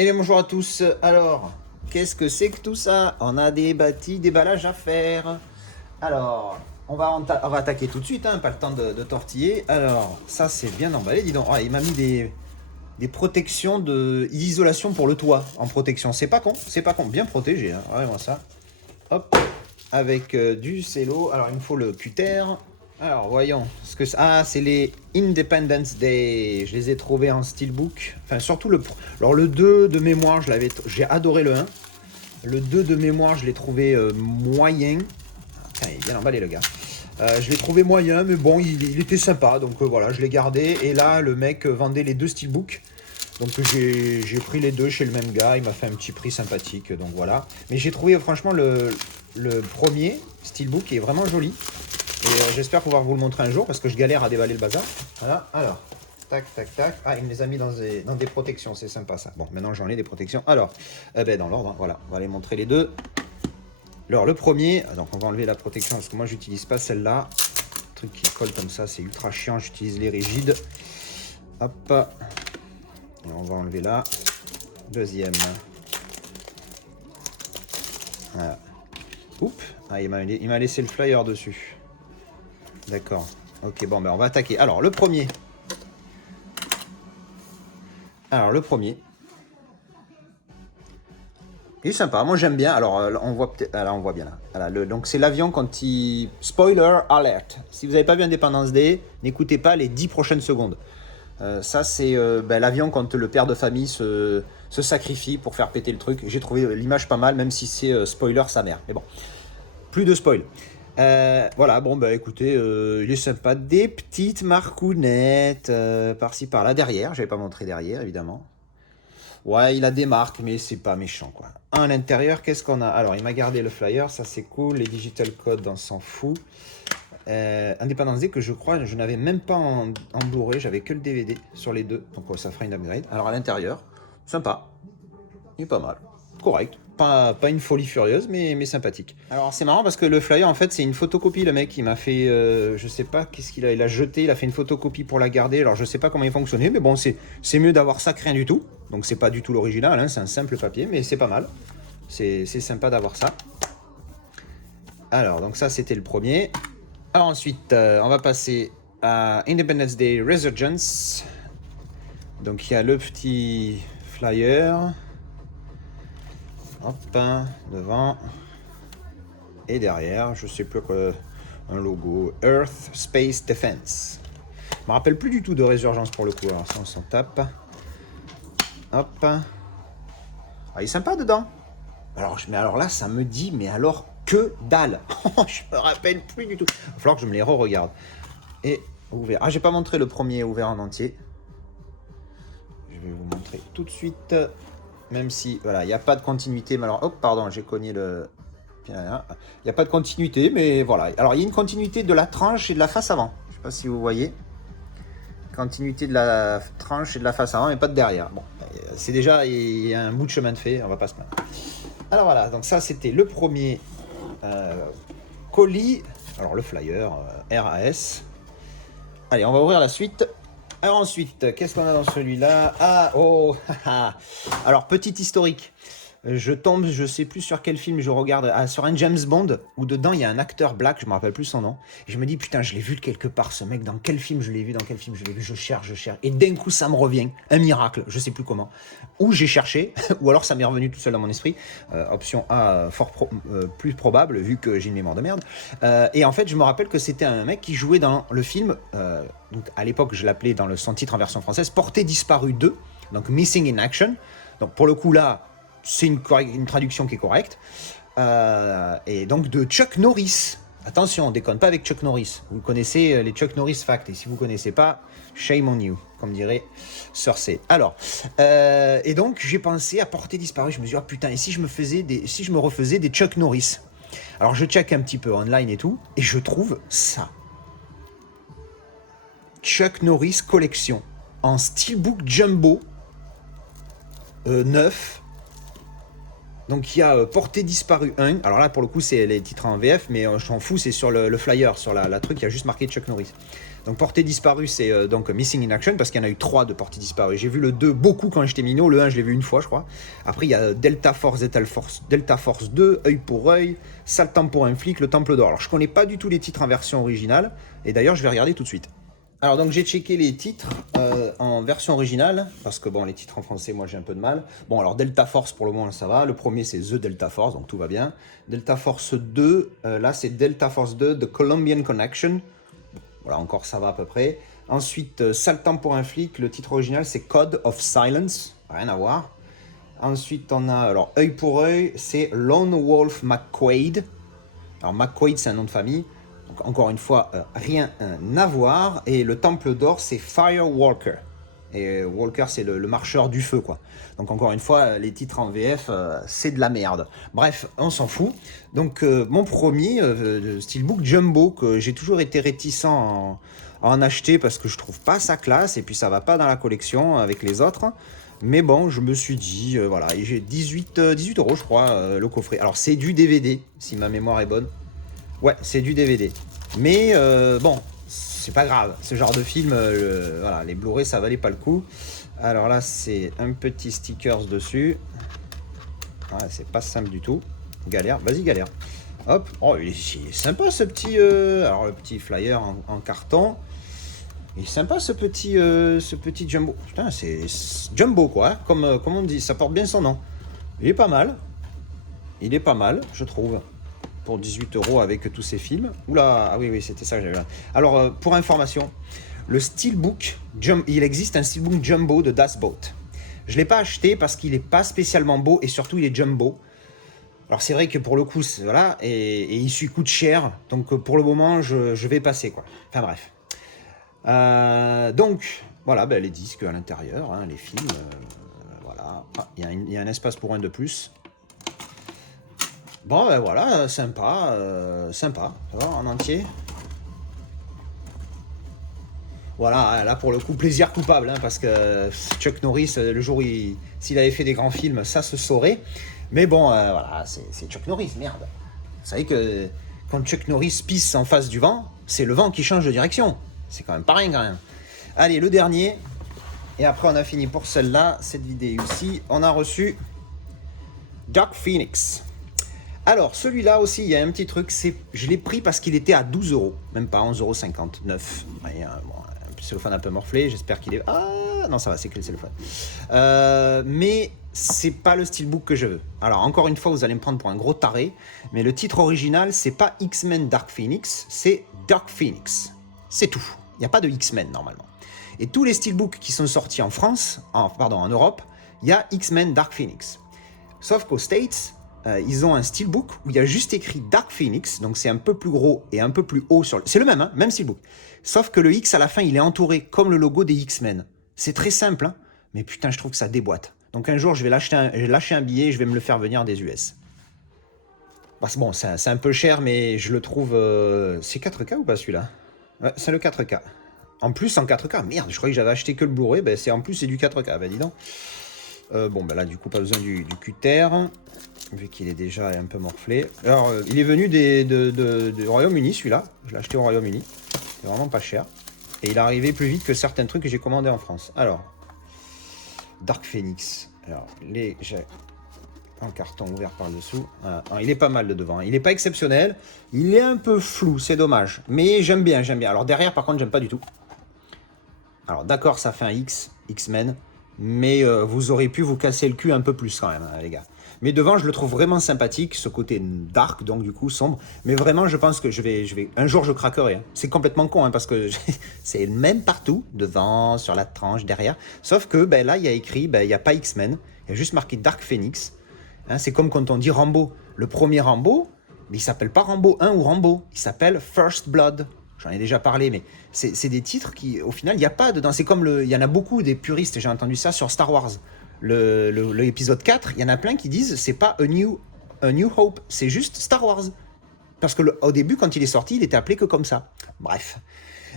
Eh bien bonjour à tous, alors, qu'est-ce que c'est que tout ça? On a des déballages à faire. Alors, on va attaquer tout de suite, hein, pas le temps de tortiller. Alors, ça c'est bien emballé, dis donc. Ah, il m'a mis des protections d'isolation pour le toit en protection. C'est pas con, bien protégé, hein. Vraiment ça. Hop, avec du cello. Alors il me faut le cutter. Alors voyons, c'est les Independence Day. Je les ai trouvés en steelbook. Enfin surtout alors le 2 de mémoire, j'ai adoré le 1. Le 2 de mémoire, je l'ai trouvé moyen. Enfin, il est bien emballé le gars. Je l'ai trouvé moyen, mais bon, il était sympa, donc voilà, je l'ai gardé. Et là, le mec vendait les deux steelbooks. Donc j'ai pris les deux chez le même gars, il m'a fait un petit prix sympathique, donc voilà. Mais j'ai trouvé franchement le premier steelbook qui est vraiment joli. Et j'espère pouvoir vous le montrer un jour parce que je galère à déballer le bazar. Voilà, alors, tac, tac, tac. Ah, il me les a mis dans des protections, c'est sympa ça. Bon, maintenant j'en ai des protections. Alors, dans l'ordre, hein, voilà, on va les montrer les deux. Alors, le premier, donc on va enlever la protection parce que moi j'utilise pas celle-là. Le truc qui colle comme ça, c'est ultra chiant, j'utilise les rigides. Hop. Alors, on va enlever là. Deuxième. Voilà. Oups. Ah, il m'a laissé le flyer dessus. D'accord. Ok, bon, ben on va attaquer. Alors, le premier. Il est sympa. Moi, j'aime bien. Alors, on voit peut-être. Là, on voit bien là. Voilà, donc, c'est l'avion quand il. Spoiler alert. Si vous n'avez pas vu Independence Day, n'écoutez pas les 10 prochaines secondes. Ça, c'est l'avion quand le père de famille se sacrifie pour faire péter le truc. J'ai trouvé l'image pas mal, même si c'est spoiler sa mère. Mais bon, plus de spoil. Voilà, bon, bah écoutez, il est sympa. Des petites marcounettes par-ci par-là. Derrière, je n'avais pas montré derrière, évidemment. Ouais, il a des marques, mais c'est pas méchant, quoi. À l'intérieur, qu'est-ce qu'on a? Alors, il m'a gardé le flyer, ça c'est cool. Les digital codes, on s'en fout. Independence Day que je crois je n'avais même pas en Blu-ray, j'avais que le DVD sur les deux, donc ça fera une upgrade. Alors à l'intérieur, sympa, il est pas mal, correct, pas une folie furieuse mais sympathique. Alors c'est marrant parce que le flyer en fait c'est une photocopie, le mec il m'a fait, je sais pas qu'est-ce qu'il a, il a jeté, il a fait une photocopie pour la garder, alors je sais pas comment il fonctionnait, mais bon c'est mieux d'avoir ça que rien du tout, donc c'est pas du tout l'original, hein, c'est un simple papier, mais c'est pas mal, c'est sympa d'avoir ça. Alors donc ça c'était le premier. Alors ensuite, on va passer à Independence Day Resurgence. Donc il y a le petit flyer. Hop, devant. Et derrière, je sais plus quoi, un logo Earth Space Defense. Je me rappelle plus du tout de Résurgence pour le coup, alors ça on s'en tape. Hop. Ah, il est sympa dedans. Alors là, ça me dit, mais alors que dalle. Je me rappelle plus du tout. Il va falloir que je me les re-regarde. Et ouvert. Ah, j'ai pas montré le premier ouvert en entier. Je vais vous montrer tout de suite. Même si, voilà, il n'y a pas de continuité. Mais alors, hop, pardon, j'ai cogné le... Il n'y a pas de continuité, mais voilà. Alors, il y a une continuité de la tranche et de la face avant. Je sais pas si vous voyez. Continuité de la tranche et de la face avant, mais pas de derrière. Bon, c'est déjà, il y a un bout de chemin de fait, on va pas se plaindre. Alors voilà, donc ça c'était le premier colis. Alors le flyer RAS. Allez, on va ouvrir la suite. Alors ensuite, qu'est-ce qu'on a dans celui-là? Ah, oh, alors petit historique. Je tombe, je sais plus sur quel film je regarde, sur un James Bond, où dedans il y a un acteur black, je me rappelle plus son nom, et je me dis putain je l'ai vu quelque part ce mec, dans quel film je l'ai vu, je cherche, et d'un coup ça me revient, un miracle, je sais plus comment, ou j'ai cherché, ou alors ça m'est revenu tout seul dans mon esprit, option A, plus probable, vu que j'ai une mémoire de merde, et en fait je me rappelle que c'était un mec qui jouait dans le film, donc à l'époque je l'appelais dans son titre en version française, Portée disparue 2, donc Missing in Action, donc pour le coup là, c'est une traduction qui est correcte. Et donc de Chuck Norris. Attention, on déconne pas avec Chuck Norris. Vous connaissez les Chuck Norris facts. Et si vous ne connaissez pas, shame on you, comme dirait Cersei. Alors, et donc j'ai pensé à Portée disparue. Je me suis dit, oh putain, et si je me refaisais des Chuck Norris? Alors je check un petit peu online et tout, et je trouve ça. Chuck Norris collection. En steelbook jumbo. Neuf. Donc il y a Portée disparue 1. Alors là pour le coup c'est les titres en VF, mais je m'en fous, c'est sur le flyer, sur la truc, il y a juste marqué Chuck Norris. Donc Portée disparue, c'est donc Missing in Action, parce qu'il y en a eu 3 de Portée disparue. J'ai vu le 2 beaucoup quand j'étais minot, le 1 je l'ai vu une fois je crois. Après il y a Delta Force 2, Œil pour Œil, Sale Temps pour un flic, Le Temple d'Or. Alors je connais pas du tout les titres en version originale, et d'ailleurs je vais regarder tout de suite. Alors donc j'ai checké les titres en version originale, parce que bon les titres en français moi j'ai un peu de mal. Bon alors Delta Force pour le moment ça va, le premier c'est The Delta Force, donc tout va bien. Delta Force 2, là c'est Delta Force 2, The Colombian Connection. Voilà, encore ça va à peu près. Ensuite, Sale Temps pour un flic, le titre original c'est Code of Silence, rien à voir. Ensuite, on a, alors, Œil pour Œil, c'est Lone Wolf McQuaid. Alors, McQuaid, c'est un nom de famille. Donc, encore une fois, rien à voir. Et le Temple d'Or, c'est Firewalker. Et Walker, c'est le marcheur du feu, quoi. Donc, encore une fois, les titres en VF, c'est de la merde. Bref, on s'en fout. Donc, mon premier steelbook Jumbo, que j'ai toujours été réticent à en acheter parce que je trouve pas sa classe et puis ça va pas dans la collection avec les autres. Mais bon, je me suis dit, voilà, et j'ai 18 euros, je crois, le coffret. Alors, c'est du DVD, si ma mémoire est bonne. Ouais, c'est du DVD. Mais bon, c'est pas grave. Ce genre de film, voilà, les Blu-ray, ça valait pas le coup. Alors là, c'est un petit stickers dessus. Ah, c'est pas simple du tout. Galère, vas-y, galère. Hop, oh, il est sympa ce petit... alors, le petit flyer en carton. Il est sympa ce petit Jumbo. Putain, c'est Jumbo quoi, hein, comme on dit, ça porte bien son nom. Il est pas mal. Il est pas mal, je trouve. Pour 18 euros avec tous ces films. Oula, ah oui, c'était ça que j'avais là. Alors, pour information, le Steelbook, il existe un Steelbook Jumbo de Das Boat. Je ne l'ai pas acheté parce qu'il n'est pas spécialement beau et surtout il est jumbo. Alors c'est vrai que pour le coup, voilà, et il coûte cher. Donc pour le moment, je vais passer quoi. Enfin bref. Donc, voilà, ben, les disques à l'intérieur, hein, les films, voilà. Ah, il y a un espace pour un de plus. Bon, ben voilà, sympa, sympa, ça va, en entier. Voilà, là pour le coup, plaisir coupable, hein, parce que Chuck Norris, le jour où s'il avait fait des grands films, ça se saurait. Mais bon, voilà, c'est Chuck Norris, merde. Vous savez que quand Chuck Norris pisse en face du vent, c'est le vent qui change de direction. C'est quand même pas rien, quand même. Allez, le dernier. Et après, on a fini pour celle-là, cette vidéo ici. On a reçu Dark Phoenix. Alors, celui-là aussi, il y a un petit truc. Je l'ai pris parce qu'il était à 12 euros. Même pas 11,59 €. Ouais, bon, un cellophane un peu morflé. J'espère qu'il est... Ah, non, ça va, c'est que le cellophane. Mais c'est pas le steelbook que je veux. Alors, encore une fois, vous allez me prendre pour un gros taré. Mais le titre original, c'est pas X-Men Dark Phoenix. C'est Dark Phoenix. C'est tout. Il n'y a pas de X-Men normalement. Et tous les steelbooks qui sont sortis en France, en Europe, il y a X-Men Dark Phoenix. Sauf qu'aux States, ils ont un steelbook où il y a juste écrit Dark Phoenix, donc c'est un peu plus gros et un peu plus haut sur le... C'est le même, hein, même steelbook. Sauf que le X à la fin, il est entouré comme le logo des X-Men. C'est très simple, hein, mais putain, je trouve que ça déboîte. Donc un jour, je vais lâcher un billet et je vais me le faire venir des US. Parce que bon, c'est un peu cher, mais je le trouve... C'est 4K ou pas celui-là? Ouais, c'est le 4K. En plus, en 4K. Merde, je croyais que j'avais acheté que le Blu-ray. Ben, en plus, c'est du 4K. Ben, dis donc. Bon, ben là, du coup, pas besoin du cutter. Vu qu'il est déjà un peu morflé. Alors, il est venu du Royaume-Uni, celui-là. Je l'ai acheté au Royaume-Uni. C'est vraiment pas cher. Et il est arrivé plus vite que certains trucs que j'ai commandés en France. Alors, Dark Phoenix. Alors, j'ai un carton ouvert par-dessous. Voilà. Il est pas mal de devant. Il n'est pas exceptionnel. Il est un peu flou, c'est dommage. Mais j'aime bien, j'aime bien. Alors derrière, par contre, j'aime pas du tout. Alors d'accord, ça fait un X-Men. Mais vous aurez pu vous casser le cul un peu plus quand même, hein, les gars. Mais devant, je le trouve vraiment sympathique. Ce côté dark, donc du coup, sombre. Mais vraiment, je pense que je vais... Un jour, je craquerai. Hein. C'est complètement con, hein, parce que c'est le même partout. Devant, sur la tranche, derrière. Sauf que ben, là, il y a écrit, il n'y a pas X-Men. Il y a juste marqué Dark Phoenix. Hein, c'est comme quand on dit Rambo. Le premier Rambo, mais il s'appelle pas Rambo 1 ou Rambo. Il s'appelle First Blood. J'en ai déjà parlé, mais c'est des titres qui, au final, il n'y a pas dedans. C'est comme il y en a beaucoup des puristes, j'ai entendu ça sur Star Wars. L'épisode 4, il y en a plein qui disent c'est pas A New Hope, c'est juste Star Wars. Parce que au début, quand il est sorti, il était appelé que comme ça. Bref.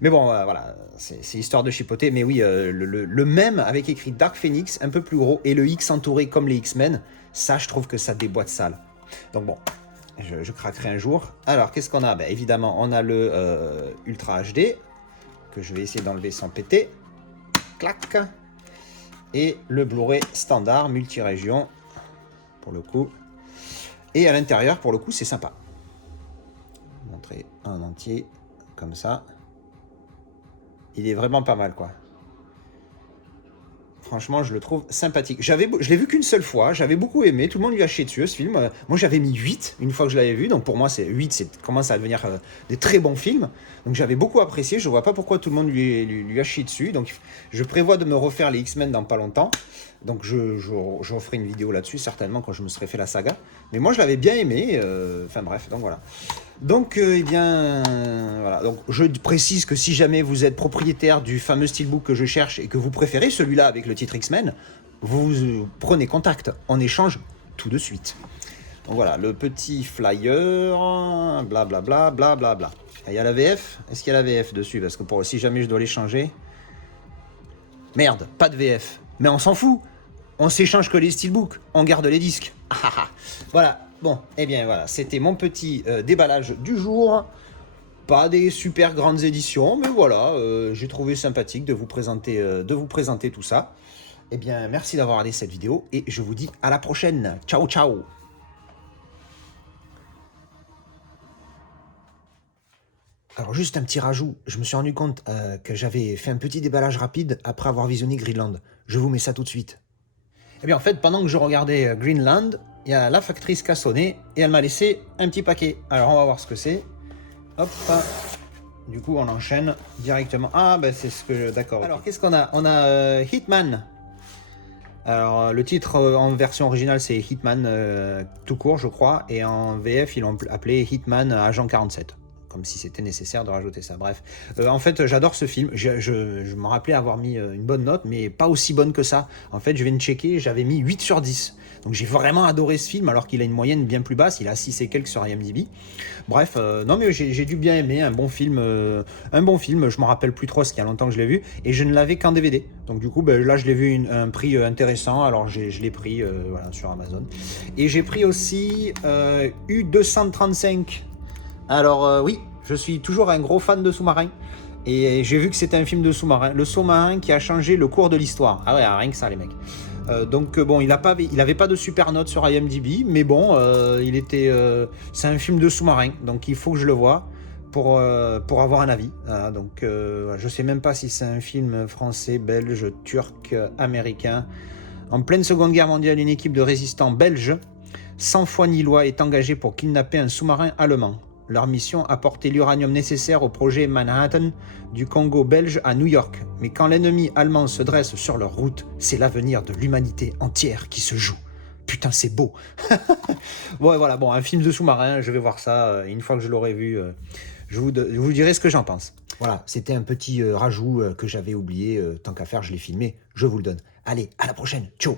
Mais bon, voilà, c'est histoire de chipoter. Mais oui, le même avec écrit Dark Phoenix, un peu plus gros, et le X entouré comme les X-Men, ça, je trouve que ça déboîte sale. Donc bon, je craquerai un jour. Alors, qu'est-ce qu'on a? Ben, évidemment, on a le Ultra HD, que je vais essayer d'enlever sans péter. Clac. Et le Blu-ray standard, multi-région, pour le coup. Et à l'intérieur, pour le coup, c'est sympa. Montrer en entier, comme ça. Il est vraiment pas mal, quoi. Franchement, je le trouve sympathique. Je l'ai vu qu'une seule fois, j'avais beaucoup aimé, tout le monde lui a chié dessus, ce film. Moi, j'avais mis 8 une fois que je l'avais vu, donc pour moi, 8, c'est commence à devenir des très bons films. Donc j'avais beaucoup apprécié, je vois pas pourquoi tout le monde lui a chié dessus. Donc je prévois de me refaire les X-Men dans pas longtemps. Donc je referai une vidéo là-dessus, certainement, quand je me serai fait la saga. Mais moi, je l'avais bien aimé, enfin bref, donc voilà. Donc, eh bien, voilà. Donc, je précise que si jamais vous êtes propriétaire du fameux steelbook que je cherche et que vous préférez celui-là avec le titre X-Men, vous prenez contact, on échange tout de suite. Donc voilà, le petit flyer, blablabla, blablabla. Il y a la VF. Est-ce qu'il y a la VF dessus? Parce que si jamais je dois les changer... Merde, pas de VF. Mais on s'en fout. On s'échange que les steelbooks, on garde les disques. Voilà. Bon, eh bien voilà, c'était mon petit déballage du jour. Pas des super grandes éditions, mais voilà, j'ai trouvé sympathique de vous présenter tout ça. Eh bien, merci d'avoir regardé cette vidéo et je vous dis à la prochaine. Ciao, ciao. Alors juste un petit rajout, je me suis rendu compte que j'avais fait un petit déballage rapide après avoir visionné Greenland. Je vous mets ça tout de suite. Eh bien en fait, pendant que je regardais Greenland, il y a la factrice qui a sonné et elle m'a laissé un petit paquet. Alors on va voir ce que c'est. Hop. Du coup on enchaîne directement. Ah ben c'est ce que... D'accord. Alors qu'est-ce qu'on a? On a Hitman. Alors le titre en version originale c'est Hitman tout court je crois. Et en VF ils l'ont appelé Hitman Agent 47. Comme si c'était nécessaire de rajouter ça. Bref, en fait, j'adore ce film. Je me rappelais avoir mis une bonne note, mais pas aussi bonne que ça. En fait, je viens de checker, j'avais mis 8 sur 10. Donc j'ai vraiment adoré ce film, alors qu'il a une moyenne bien plus basse. Il a 6 et quelques sur IMDb. Bref, non mais j'ai dû bien aimer. Un bon film. Je me rappelle plus trop, parce qu'il y a longtemps que je l'ai vu. Et je ne l'avais qu'en DVD. Donc du coup, ben, là, je l'ai vu à un prix intéressant. Alors je l'ai pris voilà, sur Amazon. Et j'ai pris aussi U-235. Alors oui, je suis toujours un gros fan de sous-marins. Et j'ai vu que c'était un film de sous-marin. Le sous-marin qui a changé le cours de l'histoire. Ah ouais, rien que ça les mecs. Donc bon, il avait pas de super note sur IMDb. Mais bon, c'est un film de sous-marin. Donc il faut que je le voie pour avoir un avis. Voilà, donc je sais même pas si c'est un film français, belge, turc, américain. En pleine Seconde Guerre mondiale, une équipe de résistants belges, sans foi ni loi, est engagée pour kidnapper un sous-marin allemand. Leur mission, apporter l'uranium nécessaire au projet Manhattan du Congo belge à New York. Mais quand l'ennemi allemand se dresse sur leur route, c'est l'avenir de l'humanité entière qui se joue. Putain, c'est beau. Bon, voilà, bon, un film de sous-marin, je vais voir ça. Une fois que je l'aurai vu, je vous dirai ce que j'en pense. Voilà, c'était un petit rajout que j'avais oublié. Tant qu'à faire, je l'ai filmé. Je vous le donne. Allez, à la prochaine. Ciao.